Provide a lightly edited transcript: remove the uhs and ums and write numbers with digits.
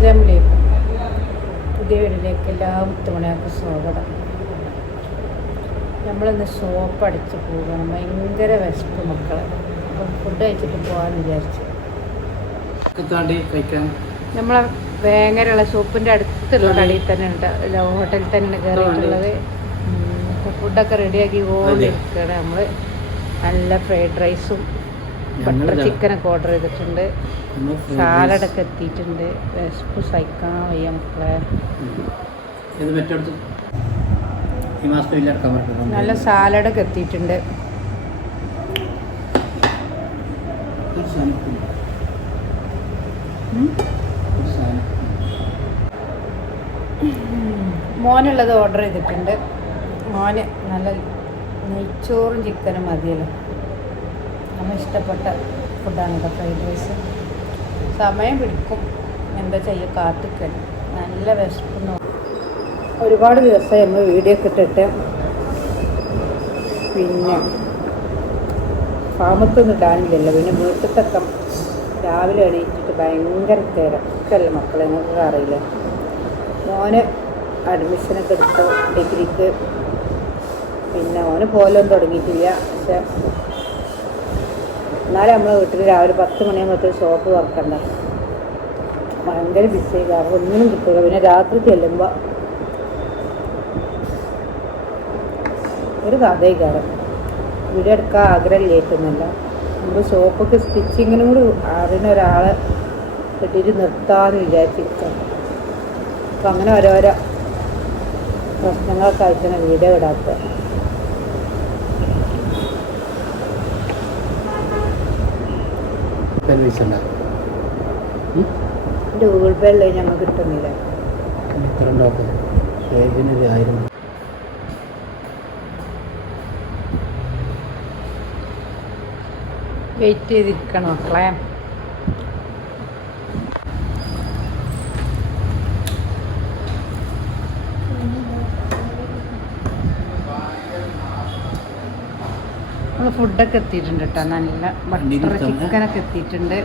അസ്സലാമു പുതിയ വീട്ടിലേക്ക് എല്ലാ മുത്തുമണിയാർക്കും സ്വാഗതം. നമ്മളിന്ന് ഷോപ്പ് അടിച്ച് പോകണം, ഭയങ്കര വിശപ്പ് മക്കളെ. അപ്പം ഫുഡ് കഴിച്ചിട്ട് പോകാമെന്ന് വിചാരിച്ചു. നമ്മളെ വേങ്ങരയുള്ള ഷോപ്പിൻ്റെ അടുത്തുള്ള കടയിൽ തന്നെ ഉണ്ട്, ഹോട്ടലിൽ തന്നെ കയറിയിട്ടുള്ളത്. അപ്പോൾ ഫുഡൊക്കെ റെഡിയാക്കി കൊണ്ടിരിക്കുകയാണ്. നമ്മൾ നല്ല ഫ്രൈഡ് റൈസും ബട്ടർ ചിക്കനൊക്കെ ഓർഡർ ചെയ്തിട്ടുണ്ട്. സാലഡൊക്കെ എത്തിയിട്ടുണ്ട്. വിശപ്പ് സഹിക്കാൻ വയ്യ മക്കളെ. നല്ല സാലഡൊക്കെ എത്തിയിട്ടുണ്ട്. മോനുള്ളത് ഓർഡർ ചെയ്തിട്ടുണ്ട്. മോന് നല്ല നെയ്ച്ചോറും ചിക്കനും മതിയല്ലോ. നമ്മൾ ഇഷ്ടപ്പെട്ട ഫുഡാണിത്, ഫ്രൈഡ് റൈസ്. സമയം പിടിക്കും, എന്താ ചെയ്യുക, കാത്തിക്കാൻ. നല്ല വിശക്കുന്നു. ഒരുപാട് ദിവസമായി നമ്മൾ വീഡിയോ ഒക്കെ ഇട്ടിട്ട്. പിന്നെ ഫാമത്തൊന്നും ഇടാനില്ലല്ലോ. പിന്നെ വീട്ടിലൊക്കെ രാവിലെ എണീറ്റിട്ട് ഭയങ്കര തിരക്കല്ലേ മക്കളെ, നിങ്ങൾക്ക് അറിയില്ല. മോന് അഡ്മിഷനൊക്കെ എടുത്തു ഡിഗ്രിക്ക്. പിന്നെ ഓന് പോലൊന്നും തുടങ്ങിയിട്ടില്ല. പക്ഷെ എന്നാലും നമ്മളെ വീട്ടിൽ രാവിലെ 10 മണിയാകുമ്പോഴത്തേക്ക് ഷോപ്പ് തുറക്കണ്ട. ഭയങ്കര ബിസി, കാരണം ഒന്നിനും കിട്ടില്ല. പിന്നെ രാത്രി ചെല്ലുമ്പോൾ ഒരു കഥയിൽ കയറും. വീഡിയോ എടുക്കാൻ ആഗ്രഹമില്ലേക്കുന്നില്ല. നമുക്ക് ഷോപ്പൊക്കെ സ്റ്റിച്ചിങ്ങിനും കൂടി അറിയുന്ന ഒരാളെ കിട്ടിയിട്ട് നിർത്താമെന്ന് വിചാരിച്ചിരിക്കാം. അപ്പം അങ്ങനെ ഓരോരോ പ്രശ്നങ്ങളൊക്കെ ആയിട്ടാണ് വീഡിയോ ഇടാത്തത്. ഗൂഗിൾ പേ ഉള്ളത് ഞങ്ങൾ കിട്ടുന്നില്ല. വെയിറ്റ് ചെയ്തിരിക്കണം മക്കളെ. നമ്മൾ ഫുഡൊക്കെ എത്തിയിട്ടുണ്ട് കേട്ടോ. നല്ല ബട്ടർ ചിക്കനൊക്കെ എത്തിയിട്ടുണ്ട്.